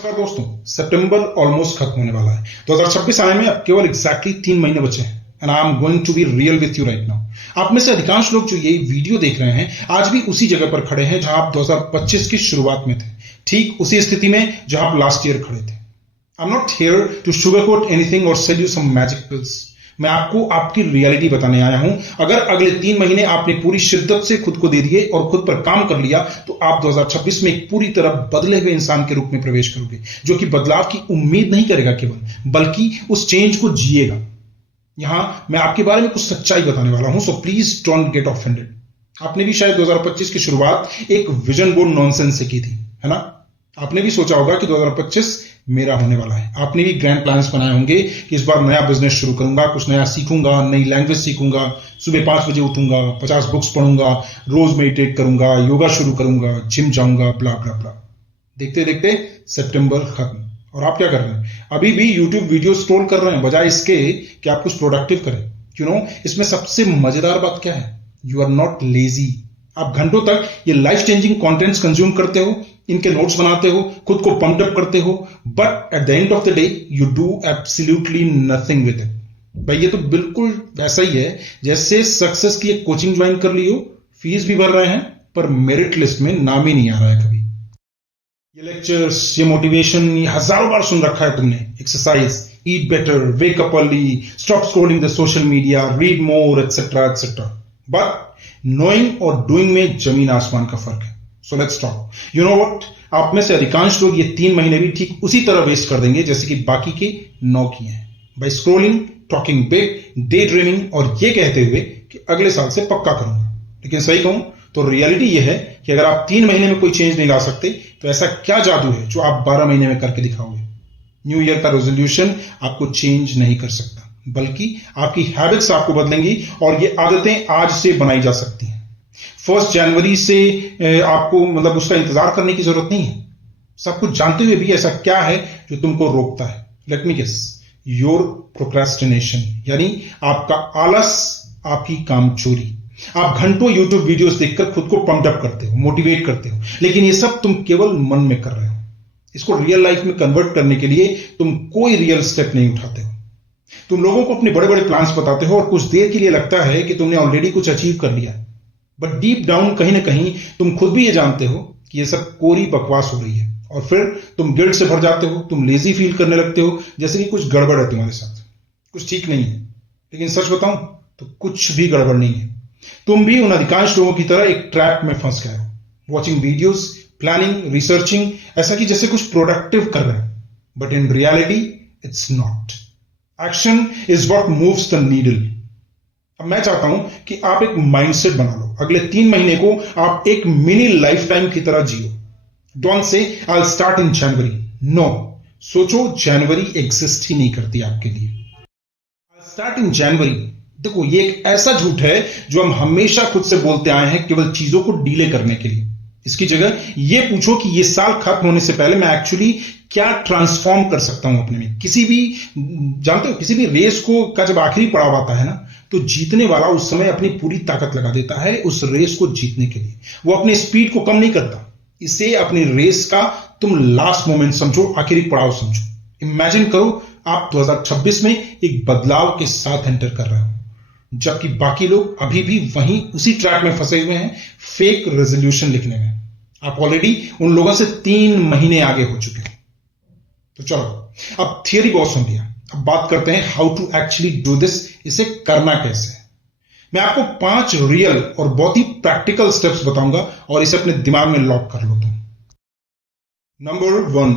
नमस्कार दोस्तों, सितंबर ऑलमोस्ट खत्म होने वाला है। 2026 आने में अब केवल एग्जैक्टली 3 महीने बचे हैं and I am going to be real with you right now. आप में से अधिकांश लोग जो ये वीडियो देख रहे हैं आज भी उसी जगह पर खड़े हैं जहां आप 2025 की शुरुआत में थे, ठीक उसी स्थिति में जहां आप लास्ट ईयर खड़े थे। I am not here to sugarcoat anything और sell you some magic pills. मैं आपको आपकी रियलिटी बताने आया हूं। अगर अगले 3 महीने आपने पूरी शिद्दत से खुद को दे दिए और खुद पर काम कर लिया तो आप 2026 में एक पूरी तरह बदले हुए इंसान के रूप में प्रवेश करोगे, जो कि बदलाव की उम्मीद नहीं करेगा केवल, बल्कि उस चेंज को जिएगा। यहां मैं आपके बारे में कुछ सच्चाई बताने वाला हूं, so please don't get offended. आपने भी शायद 2025 की शुरुआत एक विजन बोर्ड नॉनसेंस से की थी, है ना? आपने भी सोचा होगा कि 2025 मेरा होने वाला है। आपने भी ग्रैंड प्लान्स बनाए होंगे कि इस बार नया बिजनेस शुरू करूंगा, कुछ नया सीखूंगा, नई लैंग्वेज सीखूंगा, सुबह 5 बजे उठूंगा, 50 बुक्स पढ़ूंगा, रोज मेडिटेट करूंगा, योगा शुरू करूंगा, जिम जाऊंगा, ब्ला ब्ला ब्ला। देखते देखते सितंबर खत्म और आप क्या कर रहे हैं? अभी भी यूट्यूब वीडियो स्क्रॉल कर रहे हैं बजाय इसके कि आप कुछ प्रोडक्टिव करें। इसमें सबसे मजेदार बात क्या है? You are not lazy. आप घंटों तक ये लाइफ चेंजिंग कंटेंट्स कंज्यूम करते हो, इनके नोट्स बनाते हो, खुद को पंप अप करते हो, but at the end of the day you do absolutely nothing with it. भाई ये तो बिल्कुल वैसा ही है जैसे सक्सेस की एक कोचिंग ज्वाइन कर ली हो, फीस भी भर रहे हैं पर मेरिट लिस्ट में नाम ही नहीं आ रहा है कभी। ये लेक्चर्स, ये मोटिवेशन, ये हजारों बार सुन रखा है तुमने। Exercise, eat better, wake up early, stop scrolling the social media, read more, etcetera etcetera. But knowing और डूइंग में जमीन आसमान का फर्क है। So let's talk. You know what, आप में से अधिकांश लोग ये 3 महीने भी ठीक उसी तरह वेस्ट कर देंगे जैसे कि बाकी के 9 किए हैं, by scrolling, talking big, daydreaming और ये कहते हुए कि अगले साल से पक्का करूंगा। लेकिन सही कहूं तो रियलिटी ये है कि अगर आप 3 महीने में कोई चेंज नहीं ला सकते तो ऐसा क्या जादू है जो आप 12 महीने में करके दिखाओगे? न्यू ईयर का रेजोल्यूशन आपको चेंज नहीं कर सकता, बल्कि आपकी हैबिट्स आपको बदलेंगी और ये आदतें आज से बनाई जा सकती हैं। 1 जनवरी से आपको उसका इंतजार करने की जरूरत नहीं है। सब कुछ जानते हुए भी ऐसा क्या है जो तुमको रोकता है? Let me guess, your procrastination, यानी आपका आलस, आपकी कामचोरी। आप घंटों यूट्यूब वीडियोस देखकर खुद को पंप अप करते हो, मोटिवेट करते हो, लेकिन ये सब तुम केवल मन में कर रहे हो। इसको रियल लाइफ में कन्वर्ट करने के लिए तुम कोई रियल स्टेप नहीं उठाते हो। तुम लोगों को अपने बड़े बड़े प्लान्स बताते हो और कुछ देर के लिए लगता है कि तुमने ऑलरेडी कुछ अचीव कर लिया, बट डीप डाउन कहीं ना कहीं तुम खुद भी ये जानते हो कि ये सब कोरी बकवास हो रही है। और फिर तुम गिल्ट से भर जाते हो, तुम लेजी फील करने लगते हो, जैसे कि कुछ गड़बड़ है तुम्हारे साथ, कुछ ठीक नहीं है। लेकिन सच बताऊं तो कुछ भी गड़बड़ नहीं है। तुम भी उन अधिकांश लोगों की तरह एक ट्रैप में फंस गए हो, वॉचिंग वीडियोस, प्लानिंग, रिसर्चिंग, ऐसा कि जैसे कुछ प्रोडक्टिव कर रहे हैं, but in reality it's not. Action is what moves the needle. अब मैं चाहता हूं कि आप एक माइंडसेट बना लो। अगले 3 महीने को आप एक मिनी लाइफ टाइम की तरह जियो। Don't say I will start in January. No, सोचो जनवरी एग्जिस्ट ही नहीं करती आपके लिए। I start in January. देखो, ये एक ऐसा झूठ है जो हम हमेशा खुद से बोलते आए हैं केवल चीजों को डीले करने के लिए। इसकी जगह ये पूछो कि ये साल खत्म होने से पहले मैं एक्चुअली क्या ट्रांसफॉर्म कर सकता हूं अपने में। किसी भी रेस का जब आखिरी पड़ाव आता है ना, तो जीतने वाला उस समय अपनी पूरी ताकत लगा देता है उस रेस को जीतने के लिए। वो अपनी स्पीड को कम नहीं करता। इसे अपनी रेस का तुम लास्ट मोमेंट समझो, आखिरी पड़ाव समझो। इमेजिन करो आप 2026 में एक बदलाव के साथ एंटर कर रहे हो, जबकि बाकी लोग अभी भी वहीं उसी ट्रैक में फंसे हुए हैं, फेक रेजोल्यूशन लिखने में। आप ऑलरेडी उन लोगों से 3 महीने आगे हो चुके हैं। तो चलो, अब थियरी बहुत सुन लिया, अब बात करते हैं how to actually do this. इसे करना कैसे है? मैं आपको 5 रियल और बहुत ही प्रैक्टिकल स्टेप्स बताऊंगा और इसे अपने दिमाग में लॉक कर लो तुम। Number 1,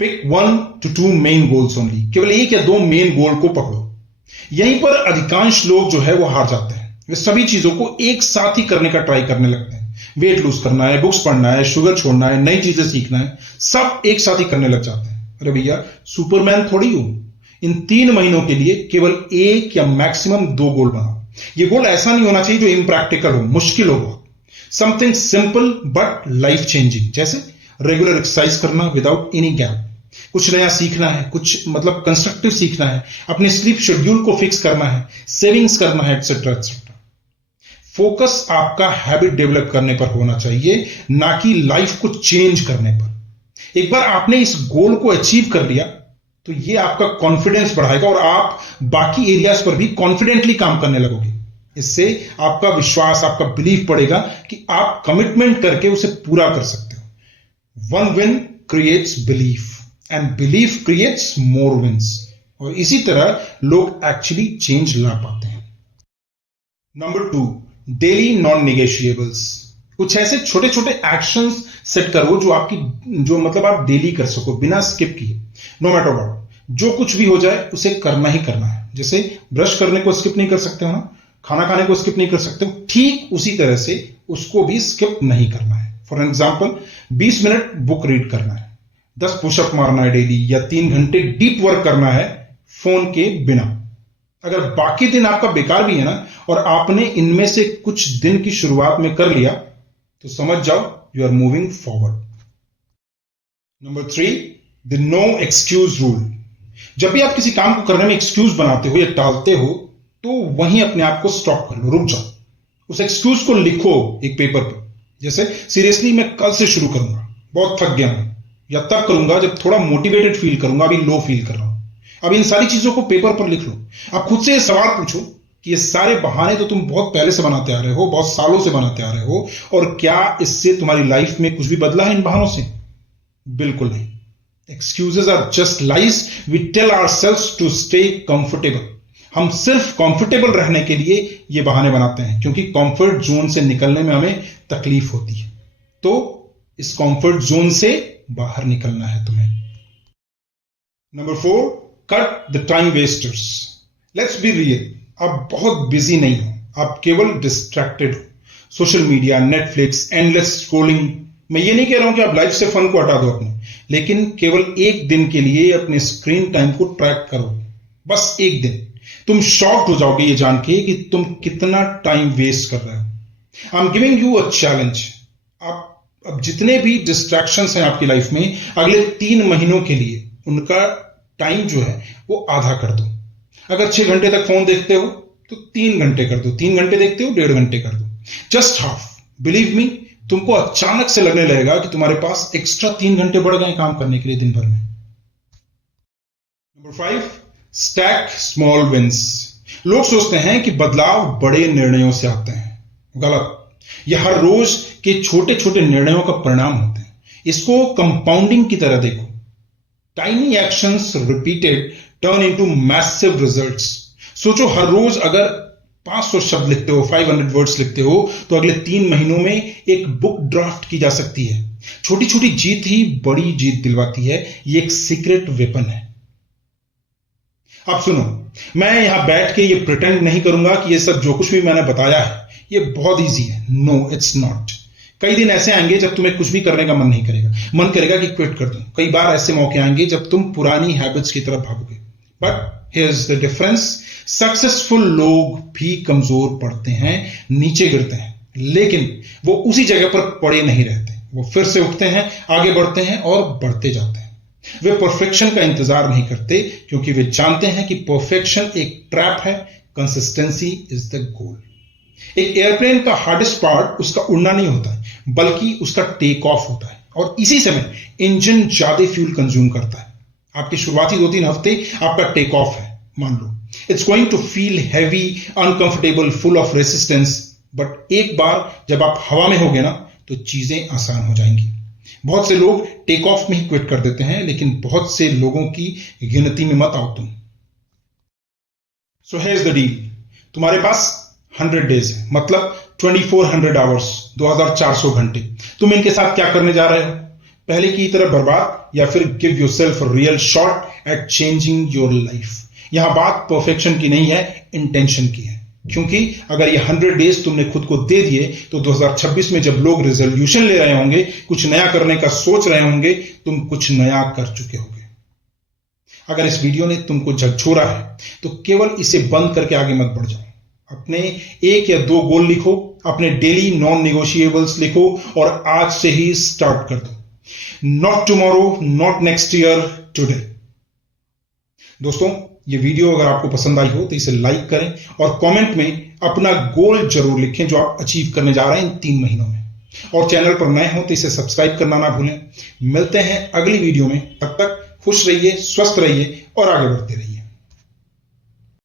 pick 1 to 2 main goals only. केवल 1 या 2 मेन गोल को पकड़ो। यहीं पर अधिकांश लोग जो है वो हार जाते हैं। वे सभी चीजों को एक साथ ही करने का ट्राई करने लगते हैं। वेट लूज करना है, बुक्स पढ़ना है, शुगर छोड़ना है, नई चीजें सीखना है, सब एक साथ ही करने लग जाते हैं। अरे भैया, सुपरमैन थोड़ी हो। इन 3 महीनों के लिए केवल 1 या मैक्सिमम 2 गोल बनाओ। ये गोल ऐसा नहीं होना चाहिए जो इम्प्रैक्टिकल हो, मुश्किल हो। Something simple but life changing, जैसे रेगुलर एक्सरसाइज करना विदाउट एनी गैप, कुछ नया सीखना है, कुछ कंस्ट्रक्टिव सीखना है, अपने स्लीप शेड्यूल को फिक्स करना है, सेविंग्स करना है, एटसेट्रा एटसेट्रा। फोकस आपका हैबिट डेवलप करने पर होना चाहिए, ना कि लाइफ को चेंज करने पर। एक बार आपने इस गोल को अचीव कर लिया तो ये आपका कॉन्फिडेंस बढ़ाएगा और आप बाकी एरियाज पर भी कॉन्फिडेंटली काम करने लगोगे। इससे आपका विश्वास, आपका बिलीफ बढ़ेगा कि आप कमिटमेंट करके उसे पूरा कर सकते हो। One win creates belief and belief creates more wins, और इसी तरह लोग एक्चुअली चेंज ला पाते हैं। Number 2, daily non negotiables. कुछ ऐसे छोटे छोटे एक्शंस सेट करो जो मतलब आप डेली कर सको बिना स्किप किए। नो मैटर व्हाट, जो कुछ भी हो जाए उसे करना ही करना है। जैसे ब्रश करने को स्किप नहीं कर सकते हो ना, खाना खाने को स्किप नहीं कर सकते हो, ठीक उसी तरह से उसको भी स्किप नहीं करना है। For example 20 minute book read करना है, 10 पुशअप मारना है डेली, या 3 घंटे डीप वर्क करना है फोन के बिना। अगर बाकी दिन आपका बेकार भी है ना और आपने इनमें से कुछ दिन की शुरुआत में कर लिया तो समझ जाओ you are moving forward. Number 3, the no excuse rule. जब भी आप किसी काम को करने में एक्सक्यूज बनाते हो या टालते हो तो वहीं अपने आप को स्टॉप कर लो, रुक जाओ। उस एक्सक्यूज को लिखो एक पेपर पर, जैसे सीरियसली मैं कल से शुरू करूंगा, बहुत थक गया हूं, या तब करूंगा जब थोड़ा मोटिवेटेड फील करूंगा, अभी लो फील कर रहा हूं। अब इन सारी चीजों को पेपर पर लिख लो। आप खुद से सवाल पूछो कि ये सारे बहाने तो तुम बहुत पहले से बनाते आ रहे हो, बहुत सालों से बनाते आ रहे हो, और क्या इससे तुम्हारी लाइफ में कुछ भी बदला है इन बहानों से? बिल्कुल नहीं। Excuses are just lies we tell ourselves to stay comfortable. हम सिर्फ कंफर्टेबल रहने के लिए ये बहाने बनाते हैं, क्योंकि कंफर्ट जोन से निकलने में हमें तकलीफ होती है। तो इस कंफर्ट जोन से बाहर निकलना है तुम्हें। Number 4, cut the time wasters. Let's be real, आप बहुत बिजी नहीं हो, आप केवल डिस्ट्रैक्टेड हो। Social media, Netflix, endless scrolling. मैं ये नहीं कह रहा हूं कि आप लाइफ से फन को हटा दो अपने, लेकिन केवल एक दिन के लिए अपने स्क्रीन टाइम को ट्रैक करो, बस एक दिन। तुम शॉक्ड हो जाओगे ये जान के कि तुम कितना टाइम वेस्ट कर रहे हो। I am giving you a challenge. आप अब जितने भी डिस्ट्रैक्शंस हैं आपकी लाइफ में, अगले 3 महीनों के लिए उनका टाइम जो है वो आधा कर दो। अगर 6 घंटे तक फोन देखते हो तो 3 घंटे कर दो, 3 घंटे देखते हो 1.5 घंटे कर दो, जस्ट हाफ। बिलीव मी, तुमको अचानक से लगने लगेगा कि तुम्हारे पास एक्स्ट्रा 3 घंटे बढ़ गए काम करने के लिए दिन भर में। Number 5, stack small wins. लोग सोचते हैं कि बदलाव बड़े निर्णयों से आते हैं, गलत। यह हर रोज के छोटे छोटे निर्णयों का परिणाम होते हैं। इसको कंपाउंडिंग की तरह देखो। Tiny actions repeated turn into massive results. सोचो, हर रोज अगर 500 शब्द लिखते हो, 500 वर्ड्स लिखते हो, तो अगले 3 महीनों में एक बुक ड्राफ्ट की जा सकती है। छोटी छोटी जीत ही बड़ी जीत दिलवाती है। ये एक सीक्रेट वेपन है। अब सुनो, मैं यहां बैठ के ये प्रिटेंड नहीं करूंगा कि ये सब जो कुछ भी मैंने बताया है ये बहुत ईजी है। No, it's not. कई दिन ऐसे आएंगे जब तुम्हें कुछ भी करने का मन नहीं करेगा, मन करेगा कि क्विट कर दूं। कई बार ऐसे मौके आएंगे जब तुम पुरानी हैबिट्स की तरफ भागोगे। But here is the difference, successful लोग भी कमजोर पड़ते हैं, नीचे गिरते हैं, लेकिन वो उसी जगह पर पड़े नहीं रहते। वो फिर से उठते हैं, आगे बढ़ते हैं और बढ़ते जाते हैं। वे परफेक्शन का इंतजार नहीं करते, क्योंकि वे जानते हैं कि परफेक्शन एक ट्रैप है, कंसिस्टेंसी इज द गोल। एक एयरप्लेन का हार्डेस्ट पार्ट उसका उड़ना नहीं होता है, बल्कि उसका टेक ऑफ होता है, और इसी समय इंजन ज्यादा फ्यूल कंज्यूम करता है। आपके शुरुआती 2-3 हफ्ते आपका टेक ऑफ है, मान लो। It's going to feel heavy, uncomfortable, full of resistance, but एक बार जब आप हवा में होगे ना तो चीजें आसान हो जाएंगी। बहुत से लोग टेक ऑफ में ही क्विट कर देते हैं, लेकिन बहुत से लोगों की गिनती में मत आओ तुम। So here is the deal. तुम्हारे पास 100 डेज है, मतलब 2400 आवर्स, 2400 घंटे। तुम इनके साथ क्या करने जा रहे हो? पहले की तरह बर्बाद, या फिर give yourself a real shot at changing your life. यहां बात परफेक्शन की नहीं है, इंटेंशन की है। क्योंकि अगर ये 100 डेज तुमने खुद को दे दिए तो 2026 में जब लोग रेजोल्यूशन ले रहे होंगे, कुछ नया करने का सोच रहे होंगे, तुम कुछ नया कर चुके होगे। अगर इस वीडियो ने तुमको झकझोरा है तो केवल इसे बंद करके आगे मत बढ़ जाओ। अपने 1 या 2 गोल लिखो, अपने डेली नॉन नेगोशिएबल्स लिखो और आज से ही स्टार्ट कर दो। Not tomorrow, not next year, today. दोस्तों, ये वीडियो अगर आपको पसंद आई हो तो इसे लाइक करें और कमेंट में अपना गोल जरूर लिखें जो आप अचीव करने जा रहे हैं इन 3 महीनों में। और चैनल पर नए हो तो इसे सब्सक्राइब करना ना भूलें। मिलते हैं अगली वीडियो में, तब तक खुश रहिए, स्वस्थ रहिए और आगे बढ़ते रहिए।